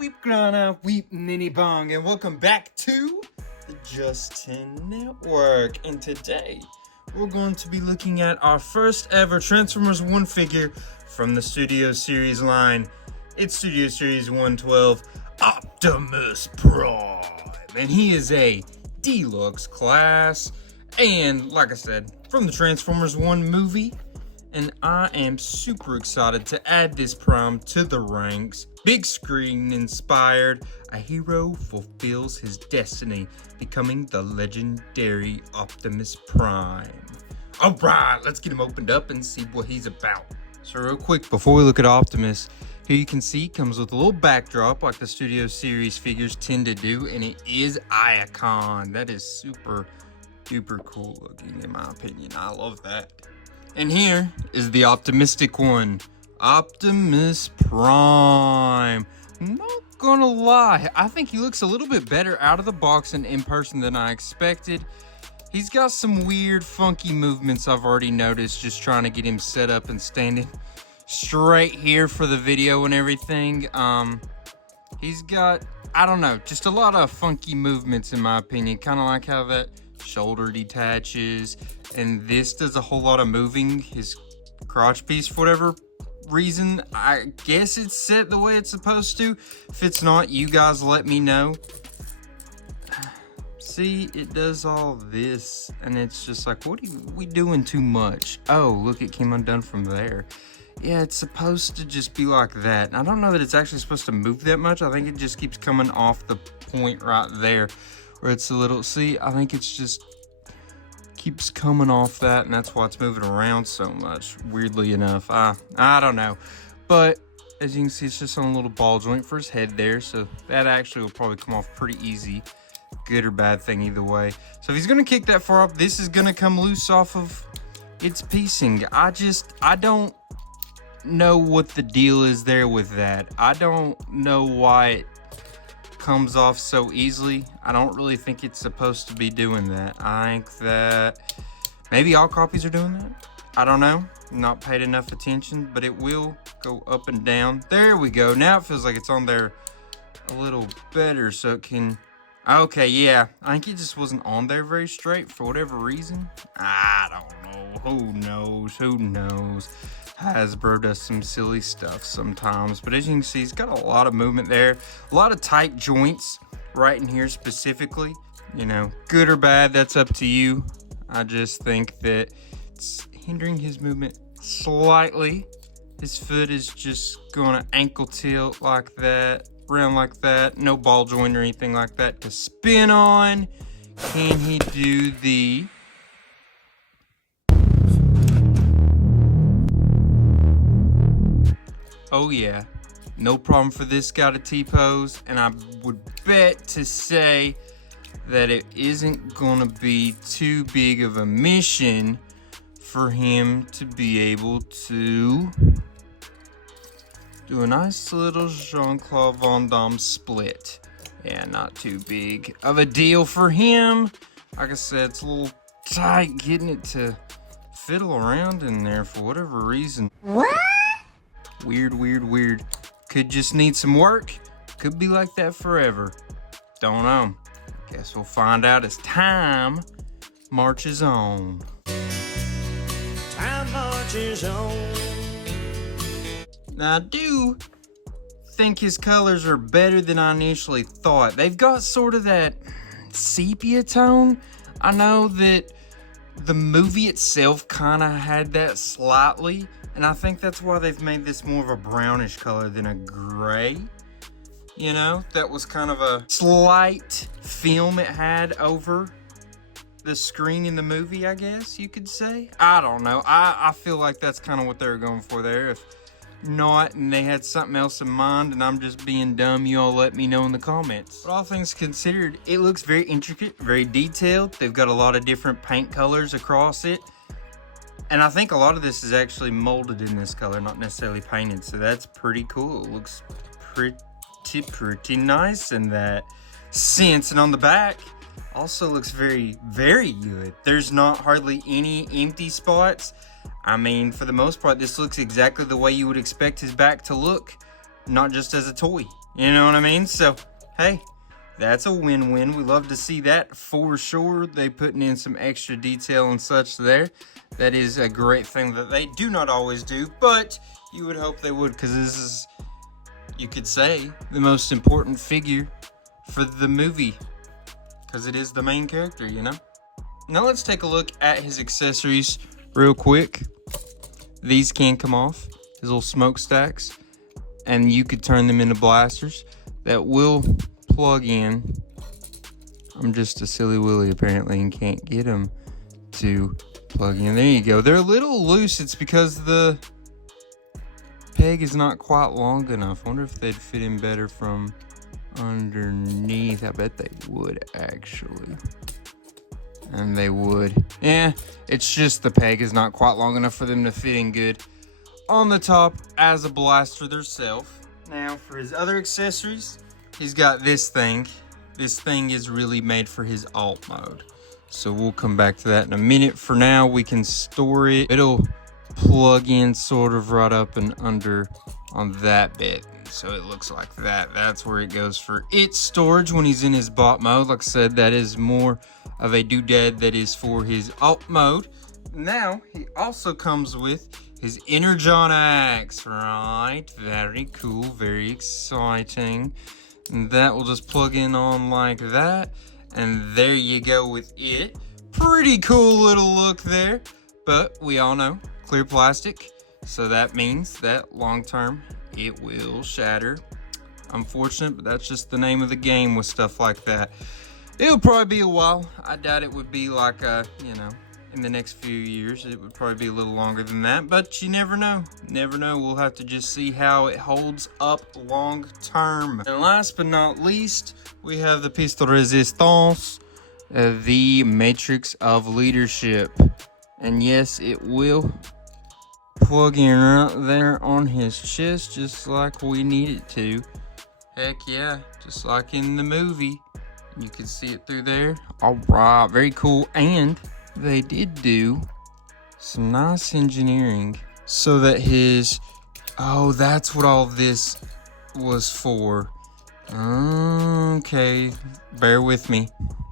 weep grana, weep ninny bong, and welcome back to the Just 10 Network. And today, we're going to be looking at our first ever Transformers 1 figure from the Studio Series line. It's Studio Series 112, Optimus Prime. And he is a deluxe class, and like I said, from the Transformers 1 movie. And I am super excited to add this Prime to the ranks. Big screen inspired, a hero fulfills his destiny, becoming the legendary Optimus Prime. Alright, let's get him opened up and see what he's about. So real quick, before we look at Optimus, here you can see it comes with a little backdrop like the Studio Series figures tend to do, and it is Icon. That is super duper cool looking in my opinion. I love that. And here is the optimistic one, Optimus Prime. Not gonna lie, I think he looks a little bit better out of the box and in person than I expected. He's got some weird, funky movements I've already noticed just trying to get him set up and standing straight here for the video and everything. He's got, I don't know, just a lot of funky movements in my opinion. Kind of like how that shoulder detaches, and this does a whole lot of moving. His crotch piece, for whatever reason, I guess it's set the way it's supposed to. If it's not, you guys let me know. See, it does all this, and it's just like, what are we doing too much? Oh, look, it came undone from there. Yeah, it's supposed to just be like that. And I don't know that it's actually supposed to move that much. I think it just keeps coming off the point right there where it's a little, see, I think it's just keeps coming off that, and that's why it's moving around so much, weirdly enough. I don't know. But as you can see, it's just on a little ball joint for his head there, so that actually will probably come off pretty easy. Good or bad thing either way. So if he's gonna kick that far up, this is gonna come loose off of its piecing. I don't know what the deal is there with that. I don't know why it comes off so easily. I don't really think it's supposed to be doing that. I think that maybe all copies are doing that. I don't know. Not paid enough attention, but it will go up and down. There we go. Now it feels like it's on there a little better, so it can. Okay, yeah. I think it just wasn't on there very straight for whatever reason. I don't know. Who knows? Who knows? Hasbro does some silly stuff sometimes, but as you can see, he's got a lot of movement there, a lot of tight joints right in here specifically. You know, good or bad, that's up to you. I just think that it's hindering his movement slightly. His foot is just going to ankle tilt like that, around like that. No ball joint or anything like that to spin on. Can he do the... Oh yeah, no problem for this guy to T-pose, and I would bet to say that it isn't gonna be too big of a mission for him to be able to do a nice little Jean-Claude Van Damme split. Yeah, not too big of a deal for him. Like I said, it's a little tight getting it to fiddle around in there for whatever reason. What? Weird, weird, weird. Could just need some work. Could be like that forever. Don't know. Guess we'll find out as time marches on. Time marches on. Now, I do think his colors are better than I initially thought. They've got sort of that sepia tone. I know that the movie itself kind of had that slightly, and I think that's why they've made this more of a brownish color than a gray. You know, that was kind of a slight film it had over the screen in the movie, I guess you could say. I don't know. I feel like that's kind of what they were going for there. If not, and they had something else in mind, and I'm just being dumb, you all let me know in the comments. But all things considered, it looks very intricate, very detailed. They've got a lot of different paint colors across it. And I think a lot of this is actually molded in this color, not necessarily painted. So that's pretty cool. It looks pretty nice in that sense. And on the back, also looks very, very good. There's not hardly any empty spots. I mean, for the most part, this looks exactly the way you would expect his back to look, not just as a toy. You know what I mean? So, hey, that's a win-win. We love to see that for sure. They putting in some extra detail and such there. That is a great thing that they do not always do, but you would hope they would, because this is, you could say, the most important figure for the movie, because it is the main character, you know? Now let's take a look at his accessories real quick. These can come off, his little smokestacks, and you could turn them into blasters that will plug in. I'm just a silly willy apparently and can't get them to plug in. There you go. They're a little loose. It's because the peg is not quite long enough. I wonder if they'd fit in better from underneath. I bet they would actually. And they would. Yeah, it's just the peg is not quite long enough for them to fit in good on the top as a blaster theirself. Now for his other accessories, he's got this thing. This thing is really made for his alt mode. So we'll come back to that in a minute. For now, we can store it. It'll plug in sort of right up and under on that bit. So it looks like that. That's where it goes for its storage when he's in his bot mode. Like I said, that is more of a doodad that is for his alt mode. Now, he also comes with his Energon axe, right? Very cool, very exciting. And that will just plug in on like that. And there you go with it. Pretty cool little look there. But we all know, clear plastic. So that means that long term, it will shatter. Unfortunate, but that's just the name of the game with stuff like that. It'll probably be a while. I doubt it would be like you know, in the next few years. It would probably be a little longer than that, but you never know. Never know. We'll have to just see how it holds up long term. And last but not least, we have the piece de resistance, the matrix of leadership. And yes, it will plug in right there on his chest, just like we need it to. Heck yeah, just like in the movie. You can see it through there. All right, very cool. And they did do some nice engineering so that his, oh, that's what all this was for. Okay, bear with me.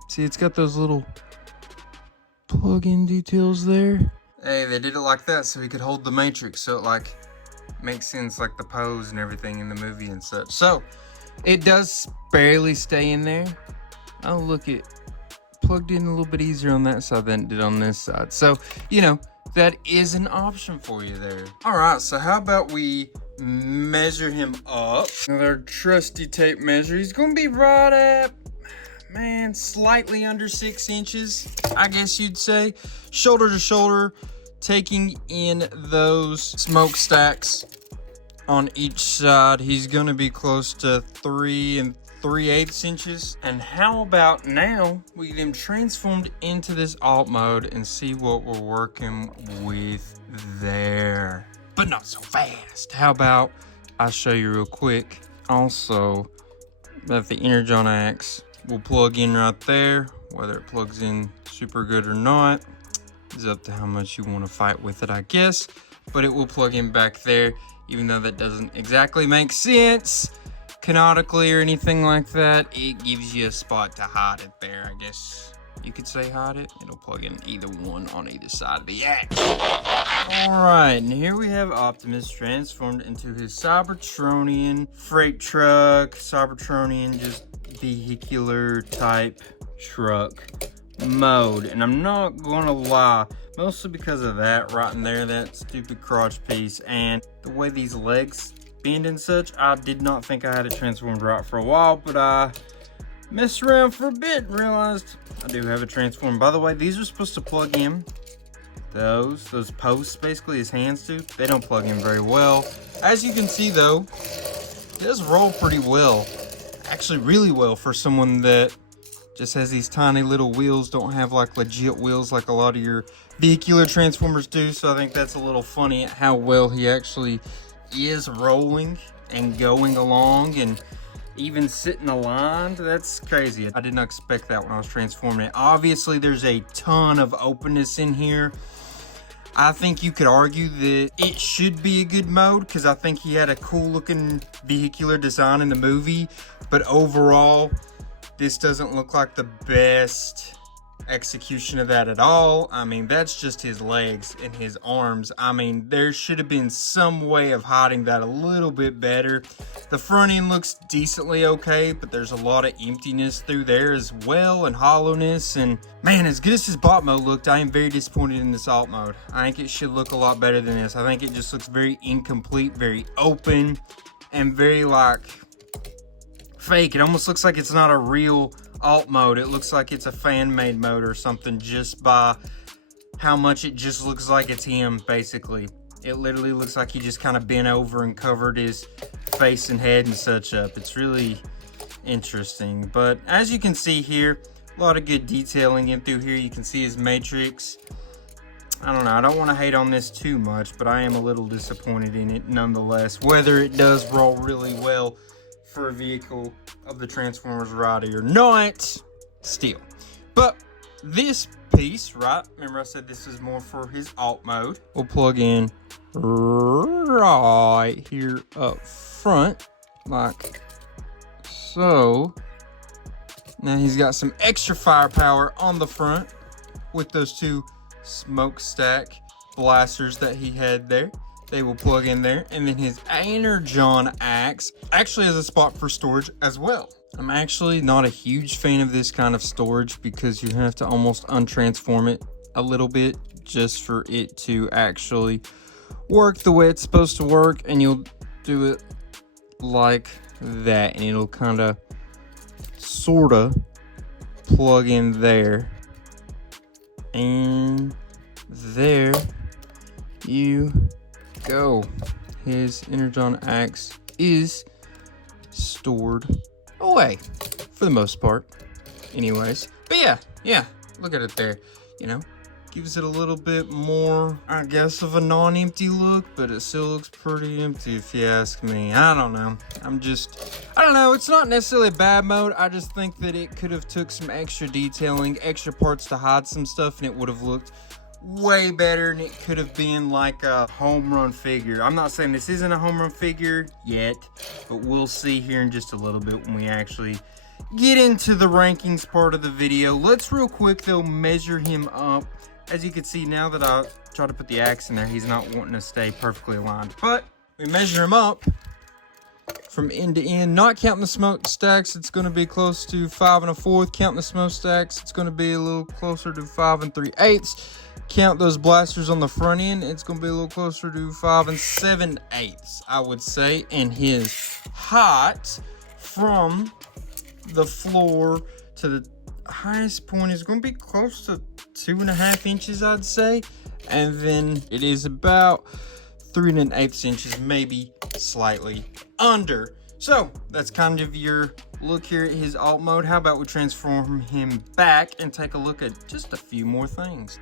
See, it's got those little plug-in details there. Hey, they did it like that so he could hold the matrix, so it like makes sense, like the pose and everything in the movie and such. So it does barely stay in there. Oh, look, it plugged in a little bit easier on that side than it did on this side. So, you know, that is an option for you there. All right, so how about we measure him up? Another trusty tape measure. He's gonna be right at, man, slightly under 6 inches, I guess you'd say. Shoulder to shoulder, taking in those smokestacks on each side. He's gonna be close to 3 3/8 inches. And how about now we get him transformed into this alt mode and see what we're working with there. But not so fast. How about I show you real quick also that the Energon axe will plug in right there. Whether it plugs in super good or not is up to how much you want to fight with it, I guess. But it will plug in back there, even though that doesn't exactly make sense canonically or anything like that. It gives you a spot to hide it there, I guess you could say hide it. It'll plug in either one on either side of the axe. Alright, and here we have Optimus transformed into his Cybertronian freight truck, Cybertronian just vehicular type truck mode. And I'm not gonna lie, mostly because of that right in there, that stupid crotch piece, and the way these legs bend and such. I did not think I had it transformed right for a while, but I messed around for a bit and realized I do have it transformed. By the way, these are supposed to plug in. Those posts, basically his hands do, they don't plug in very well. As you can see though, it does roll pretty well. Actually really well for someone that just has these tiny little wheels, don't have like legit wheels like a lot of your vehicular transformers do. So I think that's a little funny at how well he actually is rolling and going along and even sitting aligned. That's crazy. I did not expect that when I was transforming it. Obviously there's a ton of openness in here. I think you could argue that it should be a good mode because I think he had a cool looking vehicular design in the movie. But overall, this doesn't look like the best execution of that at all. I mean, that's just his legs and his arms. I mean, there should have been some way of hiding that a little bit better. The front end looks decently okay, but there's a lot of emptiness through there as well, and hollowness. And man, as good as his bot mode looked, I am very disappointed in this alt mode. I think it should look a lot better than this. I think it just looks very incomplete, very open, and very like fake. It almost looks like it's not a real alt mode. It looks like it's a fan-made mode or something just by how much it just looks like it's him, basically. It literally looks like he just kind of bent over and covered his face and head and such up. It's really interesting. But as you can see here, a lot of good detailing in through here. You can see his matrix. I don't know, I don't want to hate on this too much, but I am a little disappointed in it nonetheless. Whether it does roll really well for a vehicle of the Transformers variety or not, still. But this piece, right, remember I said this is more for his alt mode. We'll plug in right here up front, like so. Now he's got some extra firepower on the front with those two smokestack blasters that he had there. They will plug in there, and then his Energon axe actually has a spot for storage as well. I'm actually not a huge fan of this kind of storage because you have to almost untransform it a little bit just for it to actually work the way it's supposed to work, and you'll do it like that, and it'll kind of sorta plug in there, and there you go. His Energon axe is stored away for the most part anyways. But yeah, look at it there, you know, gives it a little bit more, I guess, of a non-empty look, but it still looks pretty empty if you ask me. I don't know, I don't know, it's not necessarily a bad mode. I just think that it could have took some extra detailing, extra parts to hide some stuff, and it would have looked way better, and it could have been like a home run figure. I'm not saying this isn't a home run figure yet, but we'll see here in just a little bit when we actually get into the rankings part of the video. Let's real quick though measure him up. As you can see, now that I try to put the axe in there, he's not wanting to stay perfectly aligned, but we measure him up from end to end, not counting the smokestacks. It's going to be close to 5 1/4. Counting the smokestacks, it's going to be a little closer to 5 3/8. Count those blasters on the front end, it's going to be a little closer to 5 7/8, I would say. And his height from the floor to the highest point is going to be close to 2.5 inches, I'd say. And then it is about 3 1/8 inches, maybe slightly under. So that's kind of your look here at his alt mode. How about we transform him back and take a look at just a few more things.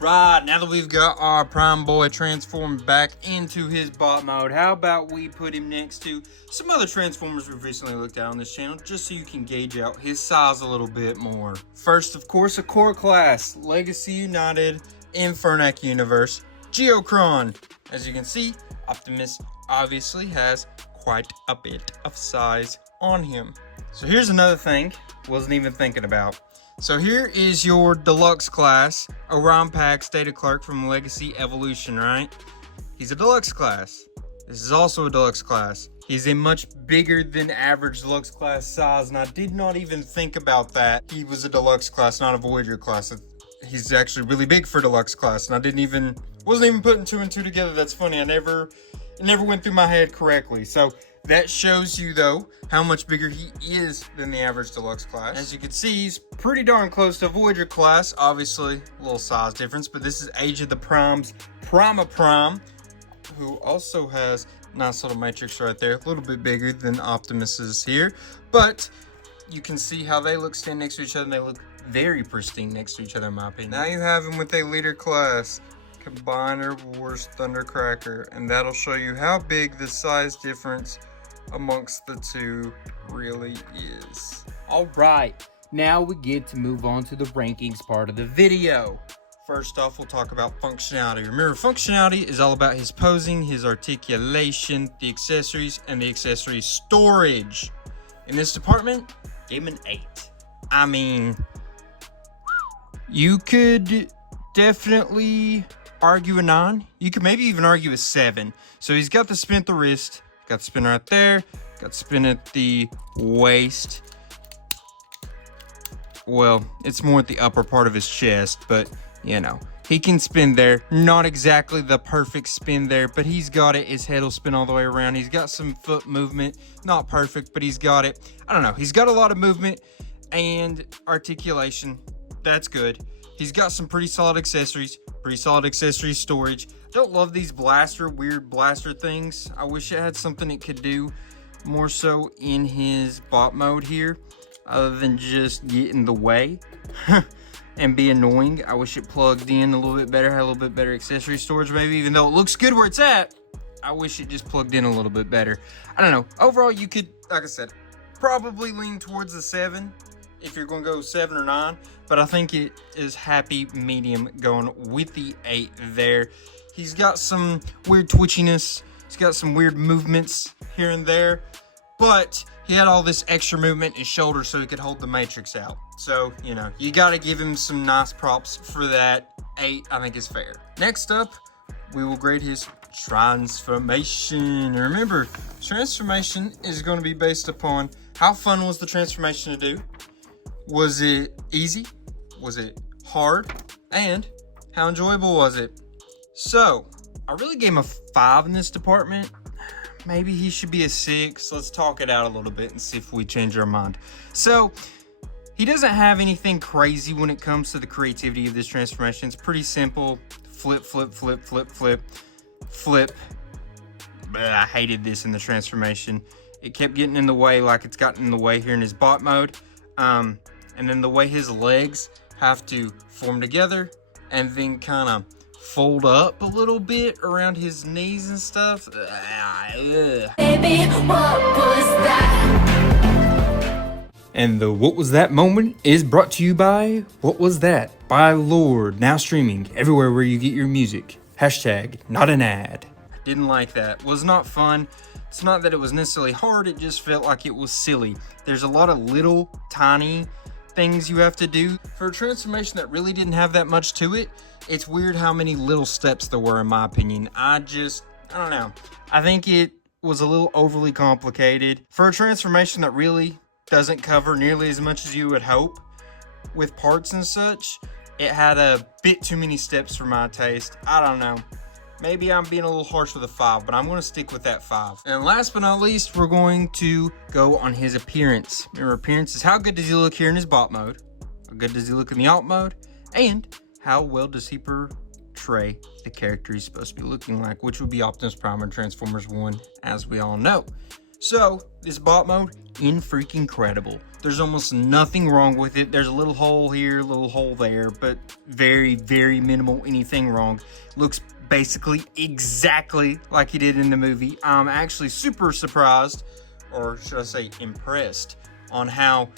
Right, now that we've got our Prime Boy transformed back into his bot mode, how about we put him next to some other Transformers we've recently looked at on this channel, just so you can gauge out his size a little bit more. First, of course, a core class, Legacy United, Infernac Universe, Geocron. As you can see, Optimus obviously has quite a bit of size on him. So here's another thing wasn't even thinking about. So here is your deluxe class, Orion Pax Data Clerk from Legacy Evolution, right? He's a deluxe class. This is also a deluxe class. He's a much bigger than average deluxe class size, and I did not even think about that. He was a deluxe class, not a Voyager class. He's actually really big for deluxe class, and wasn't even putting 2 and 2 together. That's funny. It never went through my head correctly. So that shows you, though, how much bigger he is than the average deluxe class. As you can see, he's pretty darn close to a Voyager class. Obviously, a little size difference, but this is Age of the Prime's Prima Prime, who also has a nice little matrix right there. A little bit bigger than Optimus's here, but you can see how they look stand next to each other, and they look very pristine next to each other, in my opinion. Now you have him with a leader class, Combiner Wars Thundercracker, and that'll show you how big the size difference amongst the two really is. All right, Now we get to move on to the rankings part of the video. First off, we'll talk about functionality. Remember, functionality is all about his posing, his articulation, the accessories, and the accessory storage. In this department, gave him an 8. I mean, you could definitely argue a 9. You could maybe even argue a 7. So he's got the spin at the wrist, got the spin right there, got the spin at the waist. Well, it's more at the upper part of his chest, but you know, he can spin there. Not exactly the perfect spin there, but he's got it. His head will spin all the way around. He's got some foot movement. Not perfect, but he's got it. I don't know. He's got a lot of movement and articulation. That's good. He's got some pretty solid accessories. Pretty solid accessory storage. Don't love these weird blaster things. I wish it had something it could do more so in his bot mode here, other than just get in the way and be annoying. I wish it plugged in a little bit better, had a little bit better accessory storage maybe, even though it looks good where it's at. I wish it just plugged in a little bit better. I don't know. Overall, you could, like I said, probably lean towards the 7 if you're going to go 7 or 9, but I think it is happy medium going with the 8 there. He's got some weird twitchiness. He's got some weird movements here and there, but he had all this extra movement in his shoulder so he could hold the Matrix out. So, you know, you got to give him some nice props for that. 8, I think, is fair. Next up, we will grade his transformation. Remember, transformation is going to be based upon how fun was the transformation to do. Was it easy? Was it hard? And how enjoyable was it? So, I really gave him a 5 in this department. Maybe he should be a 6. Let's talk it out a little bit and see if we change our mind. So, he doesn't have anything crazy when it comes to the creativity of this transformation. It's pretty simple. Flip, flip, flip, flip, flip, flip. But I hated this in the transformation. It kept getting in the way, like it's gotten in the way here in his bot mode. And then the way his legs have to form together and then kind of fold up a little bit around his knees and stuff. Baby, what was that? And the What Was That moment is brought to you by What Was That by Lord, now streaming everywhere where you get your music. Hashtag not an ad. Didn't like that. Was not fun. It's not that it was necessarily hard, it just felt like it was silly. There's a lot of little tiny things you have to do. For a transformation that really didn't have that much to it, it's weird how many little steps there were, in my opinion. I don't know. I think it was a little overly complicated. For a transformation that really doesn't cover nearly as much as you would hope with parts and such, it had a bit too many steps for my taste. I don't know. Maybe I'm being a little harsh with a 5, but I'm going to stick with that 5. And last but not least, we're going to go on his appearance. Remember, appearance is how good does he look here in his bot mode? How good does he look in the alt mode? And how well does he portray the character he's supposed to be looking like, which would be Optimus Prime in Transformers 1, as we all know. So, this bot mode, freaking incredible. There's almost nothing wrong with it. There's a little hole here, a little hole there, but very, very minimal anything wrong. Looks basically exactly like he did in the movie. I'm actually super surprised, or should I say impressed, on how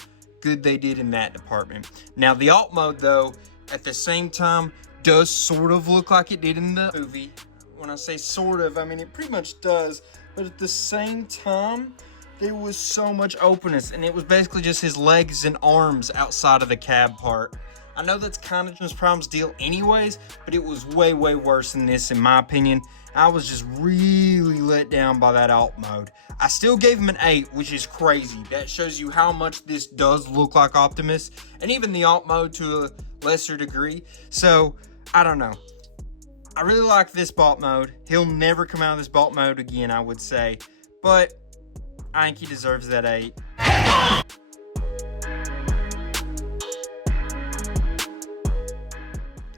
good they did in that department. Now, the alt mode, though, at the same time, does sort of look like it did in the movie. When I say sort of, I mean it pretty much does. But at the same time, there was so much openness, and it was basically just his legs and arms outside of the cab part. I know that's kind of Optimus Prime's deal anyways, but it was way, way worse than this, in my opinion. I was just really let down by that alt mode. I still gave him an 8, which is crazy. That shows you how much this does look like Optimus, and even the alt mode to a lesser degree. So, I don't know. I really like this bot mode. He'll never come out of this bot mode again, I would say. But I think he deserves that 8.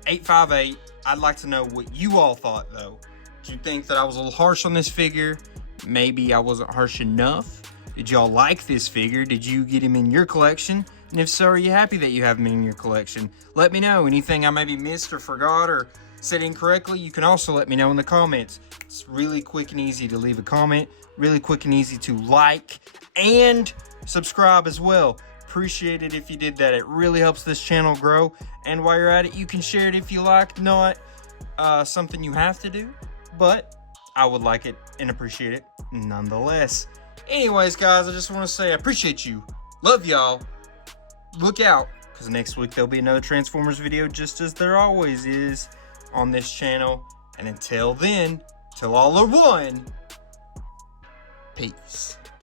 858. I'd like to know what you all thought, though. Did you think that I was a little harsh on this figure? Maybe I wasn't harsh enough? Did y'all like this figure? Did you get him in your collection? And if so, are you happy that you have him in your collection? Let me know. Anything I maybe missed or forgot or said incorrectly, you can also let me know in the comments. It's really quick and easy to leave a comment, really quick and easy to like and subscribe as well. appreciate it if you did that. It really helps this channel grow. And while you're at it, you can share it if you like. Not something you have to do, but I would like it and appreciate it nonetheless. Anyways, guys, I just want to say I appreciate you. Love y'all. Look out, because next week there'll be another Transformers video, just as there always is on this channel. And until then, till all are one, peace.